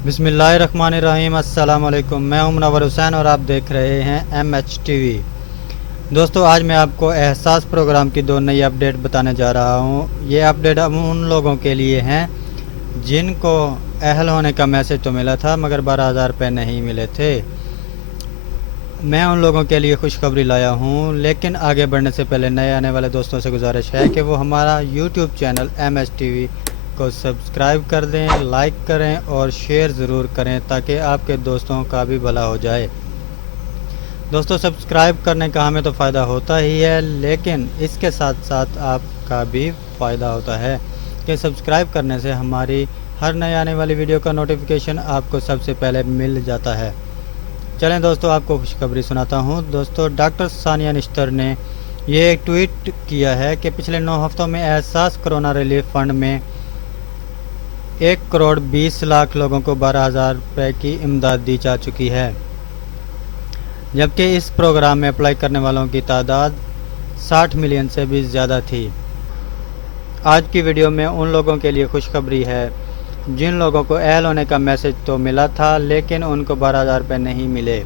बिस्मिल्लाहिर्रहमानिर्रहीम। अस्सलाम वालेकुम। मैं हूं मुनव्वर हुसैन और आप देख रहे हैं MH TV। दोस्तों, आज मैं आपको एहसास प्रोग्राम की 2 नई अपडेट बताने जा रहा हूं। ये अपडेट उन लोगों के लिए हैं जिनको अहल होने का मैसेज तो मिला था मगर 12,000 रुपये नहीं मिले थे। मैं उन लोगों के लिए खुशखबरी लाया हूं, लेकिन आगे बढ़ने से पहले नए आने वाले दोस्तों से गुजारिश है कि वो हमारा YouTube चैनल MH TV को सब्सक्राइब कर दें, लाइक करें और शेयर ज़रूर करें ताकि आपके दोस्तों का भी भला हो जाए। दोस्तों, सब्सक्राइब करने का हमें तो फ़ायदा होता ही है, लेकिन इसके साथ साथ आपका भी फ़ायदा होता है कि सब्सक्राइब करने से हमारी हर नए आने वाली वीडियो का नोटिफिकेशन आपको सबसे पहले मिल जाता है। चलें दोस्तों, आपको खुशखबरी सुनाता हूं। दोस्तों, डॉक्टर सानिया निश्तर ने ये एक ट्वीट किया है कि पिछले 9 हफ्तों में एहसास कोरोना रिलीफ फंड में 1,20,00,000 लोगों को 12,000 रुपये की इमदाद दी जा चुकी है, जबकि इस प्रोग्राम में अप्लाई करने वालों की तादाद 60 मिलियन से भी ज़्यादा थी। आज की वीडियो में उन लोगों के लिए खुशखबरी है जिन लोगों को अहल होने का मैसेज तो मिला था लेकिन उनको 12,000 रुपये नहीं मिले।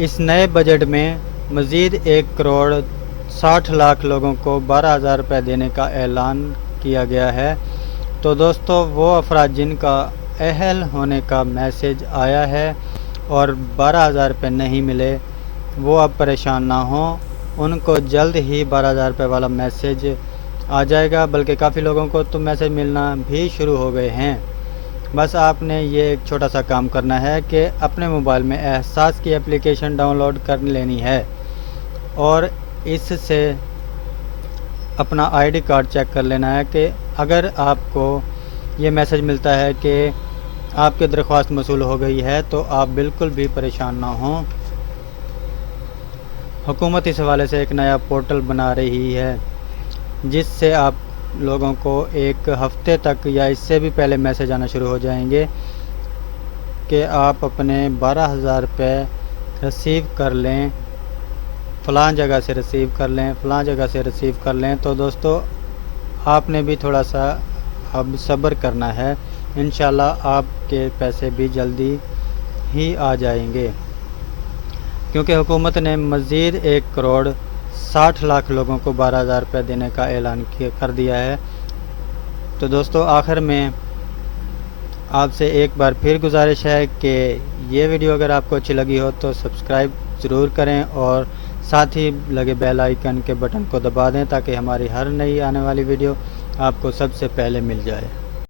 इस नए बजट में मज़ीद 1,60,00,000 लोगों को 12,000 रुपये देने का ऐलान किया गया है। तो दोस्तों, वो अफराद जिनका अहल होने का मैसेज आया है और 12,000 रुपये नहीं मिले, वो अब परेशान ना हों। उनको जल्द ही 12,000 रुपये वाला मैसेज आ जाएगा, बल्कि काफ़ी लोगों को तो मैसेज मिलना भी शुरू हो गए हैं। बस आपने ये एक छोटा सा काम करना है कि अपने मोबाइल में एहसास की एप्लीकेशन डाउनलोड कर लेनी है और इससे अपना ID कार्ड चेक कर लेना है कि अगर आपको ये मैसेज मिलता है कि आपकी दरख्वास्त मौसूल हो गई है तो आप बिल्कुल भी परेशान ना हों। हुकूमत इस हवाले से एक नया पोर्टल बना रही है जिससे आप लोगों को एक हफ़्ते तक या इससे भी पहले मैसेज आना शुरू हो जाएंगे कि आप अपने 12,000 रुपये रिसीव कर लें, फ़लाँ जगह से रिसीव कर लें, फ़लाँ जगह से रिसीव कर लें। तो दोस्तों, आपने भी थोड़ा सा अब सब्र करना है। इंशाल्लाह आपके पैसे भी जल्दी ही आ जाएंगे, क्योंकि हुकूमत ने मज़ीद 1,60,00,000 लोगों को 12,000 रुपये देने का ऐलान कर दिया है। तो दोस्तों, आखिर में आपसे एक बार फिर गुजारिश है कि ये वीडियो अगर आपको अच्छी लगी हो तो सब्सक्राइब ज़रूर करें और साथ ही लगे बेल आइकन के बटन को दबा दें ताकि हमारी हर नई आने वाली वीडियो आपको सबसे पहले मिल जाए।